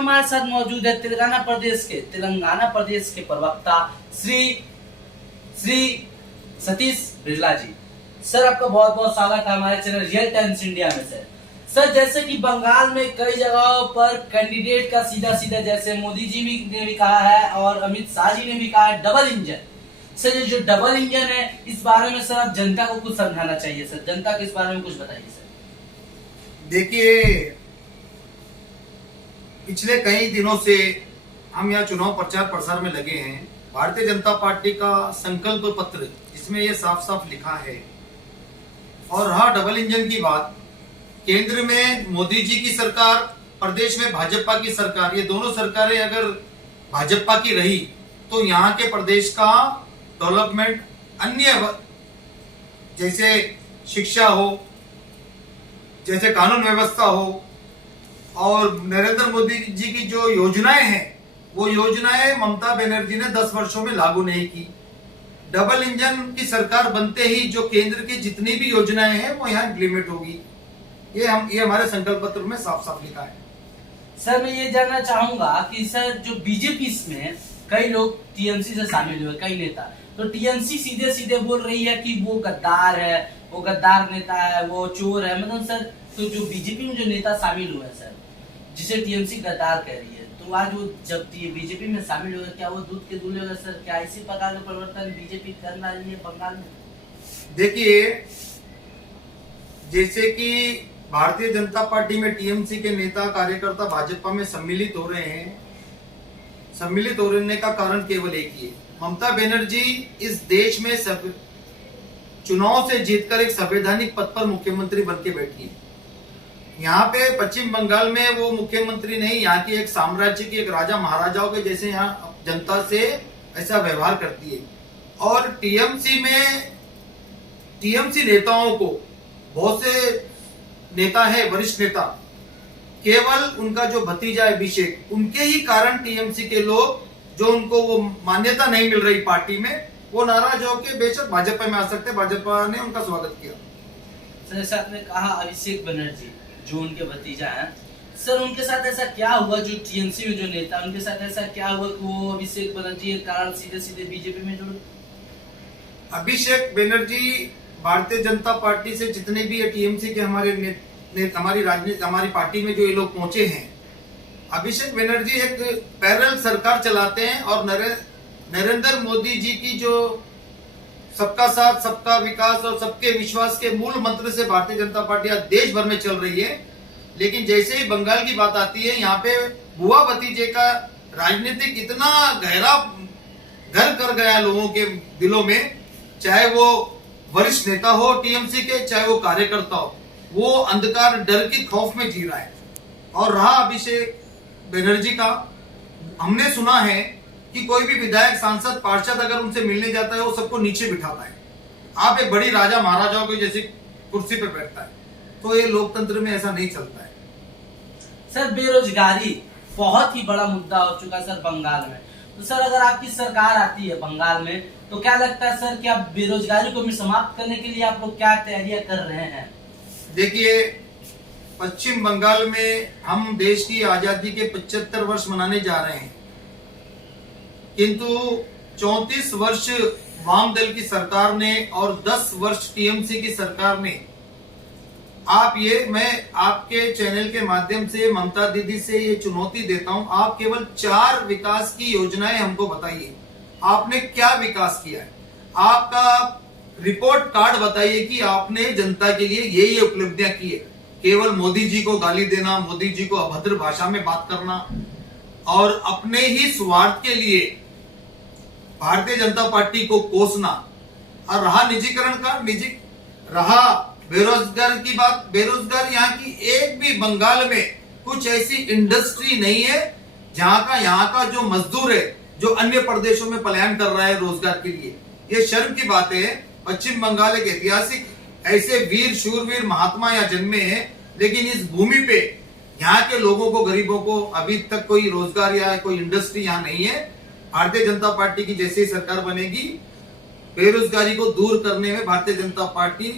हमारे साथ मौजूद है तेलंगाना प्रदेश के प्रवक्ता श्री श्री सतीश बिरला जी। सर आपका बहुत बहुत स्वागत है हमारे चैनल रियल टाइम्स इंडिया में। सर जैसे कि बंगाल में कई जगहों पर कैंडिडेट का सीधा सीधा, जैसे मोदी जी ने भी कहा है और अमित शाह जी ने भी कहा है, डबल इंजन। सर ये जो डबल इंजन है, इस बारे में सर आप जनता को कुछ समझाना चाहिए। सर जनता को इस बारे में कुछ बताइए सर। देखिए, पिछले कई दिनों से हम यहाँ चुनाव प्रचार प्रसार में लगे हैं। भारतीय जनता पार्टी का संकल्प पत्र जिसमें ये साफ साफ लिखा है, और रहा डबल इंजन की बात, केंद्र में मोदी जी की सरकार, प्रदेश में भाजपा की सरकार, ये दोनों सरकारें अगर भाजपा की रही तो यहाँ के प्रदेश का डेवलपमेंट अन्य जैसे शिक्षा हो, जैसे कानून व्यवस्था हो, और नरेंद्र मोदी जी की जो योजनाएं हैं वो योजनाएं ममता बनर्जी ने 10 वर्षों में लागू नहीं की। डबल इंजन की सरकार बनते ही जो केंद्र की जितनी भी योजनाएं हैं वो यहाँ इम्प्लीमेंट होगी। ये हमारे संकल्प पत्र में साफ साफ लिखा है। सर मैं ये जानना चाहूंगा कि सर जो बीजेपी में कई लोग टीएमसी से शामिल हुए, कई नेता, तो टीएमसी सीधे सीधे बोल रही है कि वो गद्दार है, वो गद्दार नेता है, वो चोर है। मतलब सर तो जो बीजेपी में जो नेता शामिल हुए सर, जिसे टीएमसी गद्दार कह रही है, तो आज वो जब बीजेपी में शामिल हो गए, क्या वो दूध के दूल्हे होगा सर? क्या इसी प्रकार का परिवर्तन बीजेपी कर रही है बंगाल में? देखिए, जैसे कि भारतीय जनता पार्टी में टीएमसी के नेता कार्यकर्ता भाजपा में सम्मिलित हो रहे हैं, सम्मिलित होने का कारण केवल एक ही है, ममता बनर्जी इस देश में सब चुनाव से जीतकर एक संवैधानिक पद पर मुख्यमंत्री बन के बैठी है। यहाँ पे पश्चिम बंगाल में वो मुख्यमंत्री नहीं, यहाँ की एक साम्राज्य की, एक राजा महाराजाओं के जैसे यहाँ जनता से ऐसा व्यवहार करती है। और टीएमसी नेताओं को, बहुत से नेता है, वरिष्ठ नेता, केवल उनका जो भतीजा है अभिषेक, उनके ही कारण टीएमसी के लोग, जो उनको वो मान्यता नहीं मिल रही पार्टी में, वो नाराज होकर बेशक भाजपा में आ सकते। भाजपा ने उनका स्वागत किया। सर जैसे आपने कहा अभिषेक बनर्जी जो उनके भतीजा हैं, सर उनके साथ ऐसा क्या हुआ, जो टीएमसी में जो नेता, उनके साथ ऐसा क्या हुआ कि वो अभिषेक बनर्जी के कारण सीधे सीधे बीजेपी में जुड़े? अभिषेक बनर्जी भारतीय जनता पार्टी से जितने भी टीएमसी के हमारी पार्टी में जो ये लोग पहुंचे हैं, अभिषेक बनर्जी एक पैरेलल सरकार चलाते हैं, और नरेंद्र मोदी जी की जो सबका साथ, सबका विकास और सबके विश्वास के मूल मंत्र से भारतीय जनता पार्टी आज देश भर में चल रही है। लेकिन जैसे ही बंगाल की बात आती है, यहाँ पे बुआ भतीजे का राजनीतिक इतना गहरा घर कर गया लोगों के दिलों में, चाहे वो वरिष्ठ नेता हो टीएमसी के, चाहे वो कार्यकर्ता हो, वो अंधकार डर की खौफ में जी रहा है। और रहा अभिषेक बनर्जी का, हमने सुना है कि कोई भी विधायक, सांसद, पार्षद अगर उनसे मिलने जाता है वो सबको नीचे बिठाता है। आप एक बड़ी राजा महाराजाओं की जैसी कुर्सी पर बैठता है, तो ये लोकतंत्र में ऐसा नहीं चलता है। सर बेरोजगारी बहुत ही बड़ा मुद्दा हो चुका है सर बंगाल में। तो सर अगर आपकी सरकार आती है बंगाल में, तो क्या लगता है सर कि आप बेरोजगारी को भी समाप्त करने के लिए आप लोग क्या तैयारियां कर रहे हैं? देखिए, पश्चिम बंगाल में हम देश की आजादी के 75 वर्ष मनाने जा रहे हैं, किंतु 34 वर्ष वाम दल की सरकार ने और 10 वर्ष टीएमसी की सरकार ने, मैं आपके चैनल के माध्यम से ममता दीदी से ये चुनौती देता हूं, आप केवल 4 विकास की योजनाएं हमको बताइए, आपने क्या विकास किया है। आपका रिपोर्ट कार्ड बताइए कि आपने जनता के लिए ये उपलब्धियां की है। केवल मोदी जी को गाली देना, मोदी जी को अभद्र भाषा में बात करना, और अपने ही स्वार्थ के लिए भारतीय जनता पार्टी को कोसना। और रहा निजीकरण का, रहा बेरोजगार की बात, बेरोजगार यहाँ की एक भी बंगाल में कुछ ऐसी इंडस्ट्री नहीं है यहाँ का जो मजदूर है, जो अन्य प्रदेशों में पलायन कर रहा है रोजगार के लिए। ये शर्म की बात है। पश्चिम बंगाल एक ऐतिहासिक ऐसे वीर शूरवीर महात्मा यहाँ जन्मे हैं, लेकिन इस भूमि पे यहाँ के लोगों को, गरीबों को अभी तक कोई रोजगार या कोई इंडस्ट्री यहाँ नहीं है। भारतीय जनता पार्टी की जैसी सरकार बनेगी, बेरोजगारी को दूर करने में भारतीय जनता पार्टी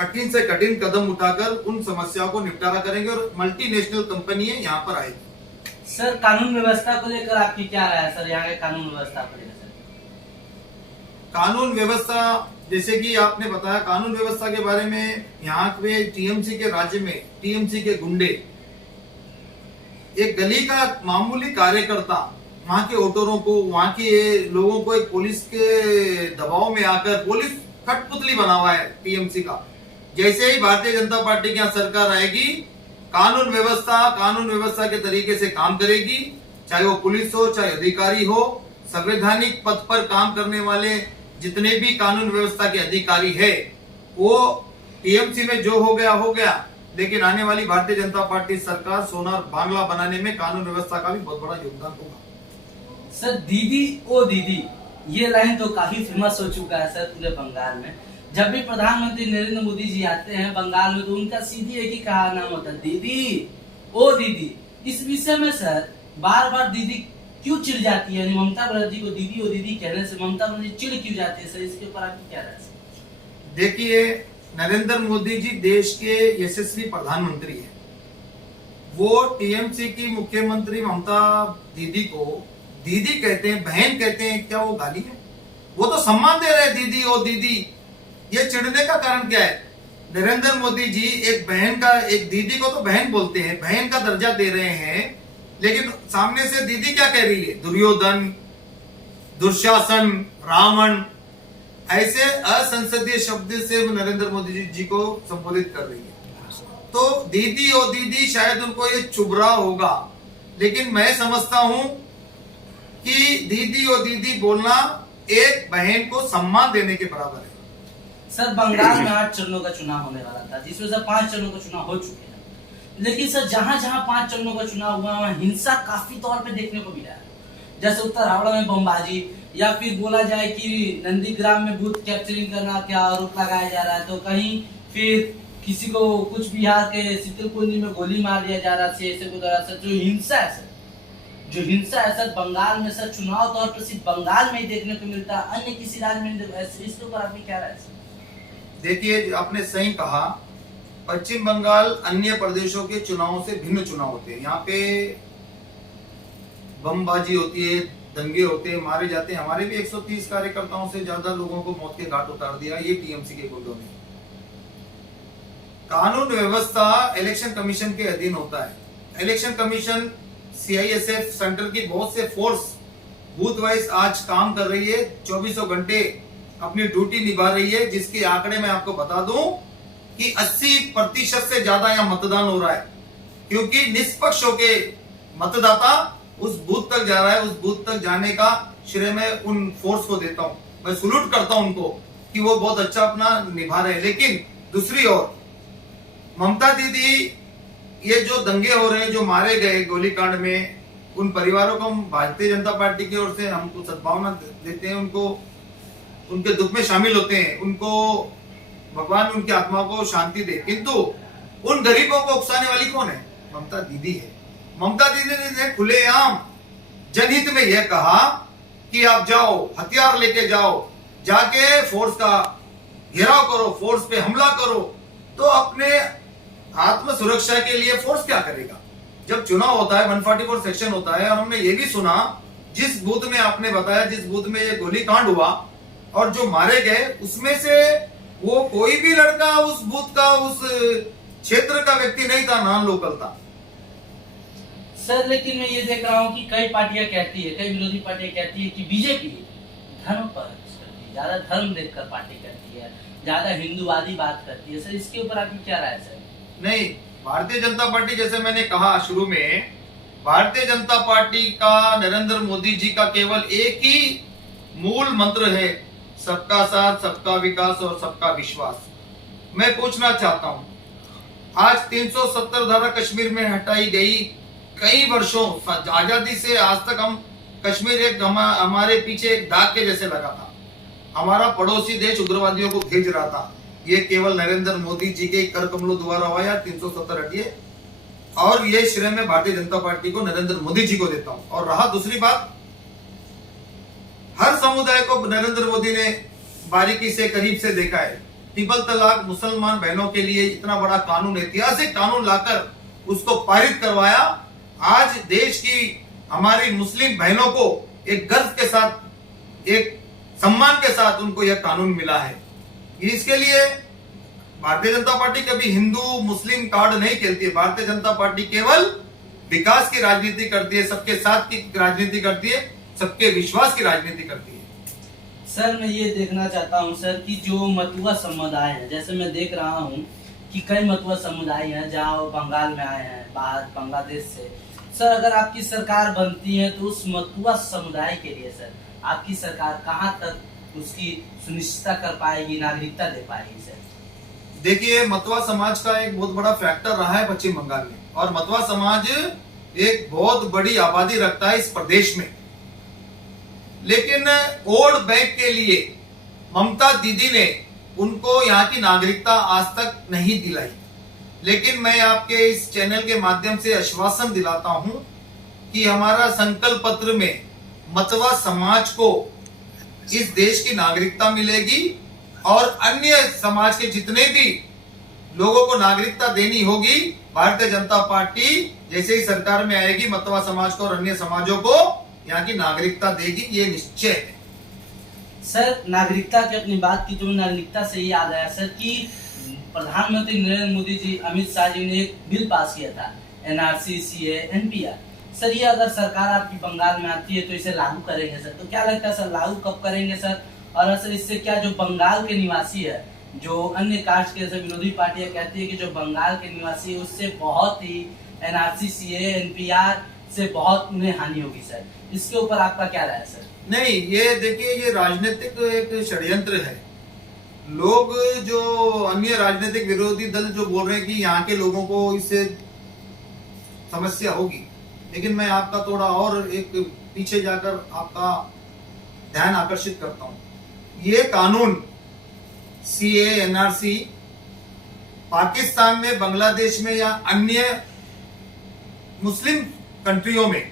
कठिन से कठिन कदम उठाकर उन समस्याओं को निपटारा करेंगे और मल्टीनेशनल कंपनी है यहाँ पर आएगी। सर कानून व्यवस्था को लेकर आपकी क्या राय है सर, यहाँ के कानून व्यवस्था को लेकर? कानून व्यवस्था, जैसे कि आपने बताया, कानून व्यवस्था के बारे में यहाँ पे टीएमसी के राज्य में टीएमसी के गुंडे, एक गली का मामूली कार्यकर्ता वहां के वोटरों को, वहां के लोगों को एक पुलिस के दबाव में आकर पुलिस कठपुतली बना हुआ है टीएमसी का। जैसे ही भारतीय जनता पार्टी की यहाँ सरकार आएगी, कानून व्यवस्था के तरीके से काम करेगी, चाहे वो पुलिस हो चाहे अधिकारी हो, संवैधानिक पद पर काम करने वाले जितने भी कानून व्यवस्था के अधिकारी है, वो टीएमसी में जो हो गया, लेकिन आने वाली भारतीय जनता पार्टी सरकार सोनार बांग्ला बनाने में कानून व्यवस्था का भी बहुत बड़ा योगदान होगा। सर दीदी ओ दीदी, ये लाइन तो काफी फेमस हो चुका है सर पूरे बंगाल में। जब भी प्रधानमंत्री नरेंद्र मोदी जी आते हैं बंगाल में तो उनका सीधी एक ही कहा नाम होता है, दीदी ओ दीदी। इस विषय में सर बार बार दीदी क्यों चिढ़ जाती है, यानी ममता बनर्जी को दीदी ओ दीदी कहने से ममता बनर्जी चिढ़ क्यों जाती है सर, इसके ऊपर आपकी क्या राय है? देखिए, नरेंद्र मोदी जी देश के यशस्वी प्रधानमंत्री है। वो टीएमसी की मुख्यमंत्री ममता दीदी को दीदी कहते हैं, बहन कहते हैं, क्या वो गाली है? वो तो सम्मान दे रहे हैं, दीदी ओ दीदी। ये चिढ़ने का कारण क्या है? नरेंद्र मोदी जी एक दीदी को तो बहन बोलते हैं, बहन का दर्जा दे रहे हैं, लेकिन सामने से दीदी क्या कह रही है? दुर्योधन, दुशासन, रावण, ऐसे असंसदीय शब्द से नरेंद्र मोदी जी को संबोधित कर रही है। तो दीदी ओ दीदी शायद उनको ये चुभ रहा होगा, लेकिन मैं समझता हूं कि दीदी ओ दीदी बोलना एक बहन को सम्मान देने के बराबर है। सर बंगाल में 8 चरणों का चुनाव होने वाला था, जिसमें से 5 चरणों का चुनाव हो चुके हैं, लेकिन सर जहां जहां 5 चरणों का चुनाव हुआ वहां हिंसा काफी तौर पे देखने को मिला है। जैसे उत्तर हावड़ा में बमबाजी, या फिर बोला जाए कि नंदीग्राम में बूथ कैप्चरिंग करना क्या आरोप लगाया जा रहा है, तो कहीं फिर किसी को कुछ बिहार के शीतलकुंडी में गोली मार दिया जा रहा है। ऐसे को सर जो हिंसा है सर बंगाल में सर चुनाव तौर पर सिर्फ बंगाल में ही देखने को मिलता है, अन्य किसी राज्य में नहीं। इसके ऊपर आपकी क्या राय है? देखिए, आपने सही कहा, पश्चिम बंगाल अन्य प्रदेशों के चुनावों से भिन्न चुनाव होते हैं। यहाँ पे बमबाजी होती है, दंगे होते हैं, मारे जाते हैं। हमारे भी 130 कार्यकर्ताओं से ज्यादा लोगों को मौत के घाट उतार दिया ये टीएमसी के गुंडों ने। कानून व्यवस्था इलेक्शन कमीशन के अधीन होता है। इलेक्शन कमीशन सीआईएसएफ सेंटर की बहुत से फोर्स बूथ वाइज आज काम कर रही है, 24 घंटे अपनी ड्यूटी निभा रही है, जिसके आंकड़े मैं आपको बता दूं कि 80% से ज्यादा यहाँ मतदान हो रहा है, क्योंकि निष्पक्ष होके मतदाता उस बूथ तक जा रहा है। उस बूथ तक जाने का श्रेय मैं उन फोर्स को देता हूं, मैं सलूट करता हूं उनको कि वो बहुत अच्छा अपना निभा रहे हैं। लेकिन दूसरी ओर ममता दीदी, ये जो दंगे हो रहे हैं, जो मारे गए गोलीकांड में, उन परिवारों को हम भारतीय जनता पार्टी की ओर से हमको सद्भावना देते हैं, उनको उनके दुख में शामिल होते हैं, उनको भगवान उनकी आत्मा को शांति दे। किंतु उन गरीबों को उकसाने वाली कौन है? ममता दीदी है। ममता दीदी ने खुलेआम जनहित में यह कहा कि आप जाओ, हथियार लेके जाओ, जाके फोर्स का घेराव करो, फोर्स पे हमला करो। तो अपने आत्म सुरक्षा के लिए फोर्स क्या करेगा? जब चुनाव होता है, 144 सेक्शन होता है, और हमने ये भी सुना, जिस बूथ में आपने बताया, जिस बूथ में ये गोलीकांड हुआ और जो मारे गए, उसमें से वो कोई भी लड़का उस बूथ का, उस क्षेत्र का व्यक्ति नहीं था, नॉन लोकल था। सर लेकिन मैं ये देख रहा हूँ कि कई पार्टियां कहती है, कई विरोधी पार्टियां कहती है कि बीजेपी धर्म पर करती है, ज्यादा धर्म देखकर पार्टी करती है, ज्यादा हिंदूवादी बात करती है। सर इसके ऊपर आपकी क्या राय है सर? नहीं, भारतीय जनता पार्टी, जैसे मैंने कहा शुरू में, भारतीय जनता पार्टी का, नरेंद्र मोदी जी का केवल एक ही मूल मंत्र है, सबका साथ, सबका विकास और सबका विश्वास। मैं पूछना चाहता हूं, आज 370 धारा कश्मीर में हटाई गई, कई वर्षों आजादी से आज तक हम कश्मीर एक हमारे पीछे एक दाग के जैसे लगा था, हमारा पड़ोसी देश उग्रवादियों को भेज रहा था। ये केवल नरेंद्र मोदी जी के कर कमलों द्वारा हुआ, या 370 हटिए, और ये श्रेय मैं भारतीय जनता पार्टी को, नरेंद्र मोदी जी को देता हूं। और रहा दूसरी बात, हर समुदाय को नरेंद्र मोदी ने बारीकी से, करीब से देखा है। ट्रिपल तलाक मुसलमान बहनों के लिए इतना बड़ा कानून, ऐतिहासिक कानून लाकर उसको पारित करवाया। आज देश की हमारी मुस्लिम बहनों को एक गर्व के साथ, एक सम्मान के साथ उनको यह कानून मिला है। इसके लिए भारतीय जनता पार्टी कभी हिंदू मुस्लिम कार्ड नहीं खेलती है। भारतीय जनता पार्टी केवल विकास की राजनीति करती है, सबके साथ की राजनीति करती है, सबके विश्वास की राजनीति करती है। सर मैं ये देखना चाहता हूँ सर कि जो मतुआ समुदाय है, जैसे मैं देख रहा हूँ कि कई मतुआ समुदाय हैं जहाँ बंगाल में आए हैं, बाहर बांग्लादेश से। सर अगर आपकी सरकार बनती है तो उस मतुआ समुदाय के लिए सर आपकी सरकार कहाँ तक उसकी सुनिश्चितता कर पाएगी, नागरिकता दे पाएगी सर? देखिए, मतुआ समाज का एक बहुत बड़ा फैक्टर रहा है पश्चिम बंगाल में, और मतुआ समाज एक बहुत बड़ी आबादी रखता है इस प्रदेश में। लेकिन वोट बैंक के लिए ममता दीदी ने उनको यहाँ की नागरिकता आज तक नहीं दिलाई। लेकिन मैं आपके इस चैनल के माध्यम से आश्वासन दिलाता हूं कि हमारा संकल्प पत्र में मतुआ समाज को इस देश की नागरिकता मिलेगी, और अन्य समाज के जितने भी लोगों को नागरिकता देनी होगी, भारतीय जनता पार्टी जैसे ही सरकार में आएगी मतुआ समाज को और अन्य समाजों को यहाँ की नागरिकता देगी, ये निश्चय है। सर नागरिकता की अपनी बात की तो नागरिकता से ही याद आया सर कि प्रधानमंत्री नरेंद्र मोदी जी, अमित शाह जी ने एक बिल पास किया था, NRC, CA, NPR। सर ये अगर सरकार आपकी बंगाल में आती है तो इसे लागू करेंगे सर? तो क्या लगता है सर लागू कब करेंगे सर? और सर इससे क्या जो बंगाल के निवासी है, जो अन्य कास्ट के विरोधी पार्टियां कहती है कि जो बंगाल के निवासी है उससे बहुत ही NRC, CA, NPR से बहुत उन्हें हानि होगी सर, इसके ऊपर आपका क्या राय है सर? नहीं, ये देखिए, ये राजनीतिक एक षड्यंत्र है। लोग जो अन्य राजनीतिक विरोधी दल जो बोल रहे हैं कि यहाँ के लोगों को इससे समस्या होगी, लेकिन मैं आपका थोड़ा और एक पीछे जाकर आपका ध्यान आकर्षित करता हूँ। ये कानून CA, NRC पाकिस्तान में, बांग्लादेश में या अन्य मुस्लिम कंट्रियों में,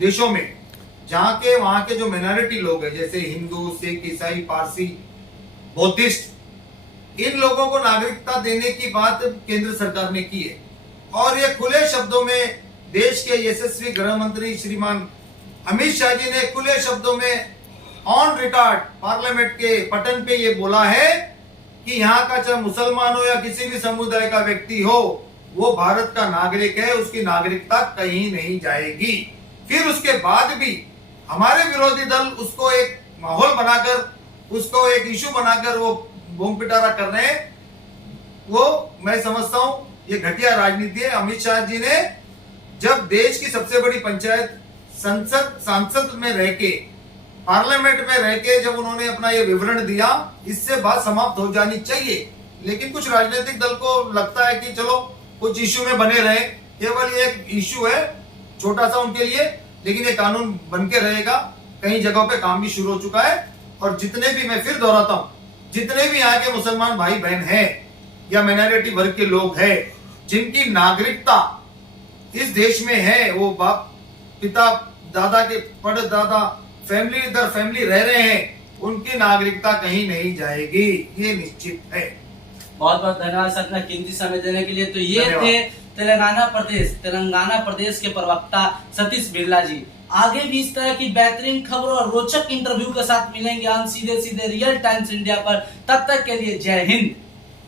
देशों में जहाँ के वहां के जो माइनॉरिटी लोग हैं, जैसे हिंदू, सिख, ईसाई, पारसी, बौद्धिस्ट, इन लोगों को नागरिकता देने की बात केंद्र सरकार ने की है। और ये खुले शब्दों में देश के यशस्वी गृह मंत्री श्रीमान अमित शाह जी ने खुले शब्दों में ऑन रिकॉर्ड पार्लियामेंट के पटन पे ये बोला है कि यहाँ का चाहे मुसलमान हो या किसी भी समुदाय का व्यक्ति हो, वो भारत का नागरिक है, उसकी नागरिकता कहीं नहीं जाएगी। फिर उसके बाद भी हमारे विरोधी दल उसको एक माहौल बनाकर, उसको एक इशू बनाकर वो बूम पिटारा कर रहे हैं। वो मैं समझता हूं ये घटिया राजनीति है। अमित शाह जी ने जब देश की सबसे बड़ी पंचायत सांसद में रह के, पार्लियामेंट में रह के जब उन्होंने अपना ये विवरण दिया, इससे बात समाप्त हो जानी चाहिए। लेकिन कुछ राजनीतिक दल को लगता है कि चलो कुछ इश्यू में बने रहे, केवल ये एक इश्यू है छोटा सा उनके लिए, लेकिन ये कानून बन के रहेगा। कई जगहों पे काम भी शुरू हो चुका है, और जितने भी, मैं फिर दोहराता हूं, जितने भी यहाँ के मुसलमान भाई बहन हैं या माइनॉरिटी वर्ग के लोग हैं जिनकी नागरिकता इस देश में है, वो बाप, पिता, दादा के परदादा, फैमिली दर फैमिली रह रहे हैं, उनकी नागरिकता कहीं नहीं जाएगी, ये निश्चित है। बहुत बहुत धन्यवाद सर अपना कीमती समय देने के लिए। तो ये थे तेलंगाना प्रदेश के प्रवक्ता सतीश बिरला जी। आगे भी इस तरह की बेहतरीन खबरों और रोचक इंटरव्यू के साथ मिलेंगे हम सीधे रियल टाइम्स इंडिया पर। तब तक के लिए जय हिंद,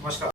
नमस्कार।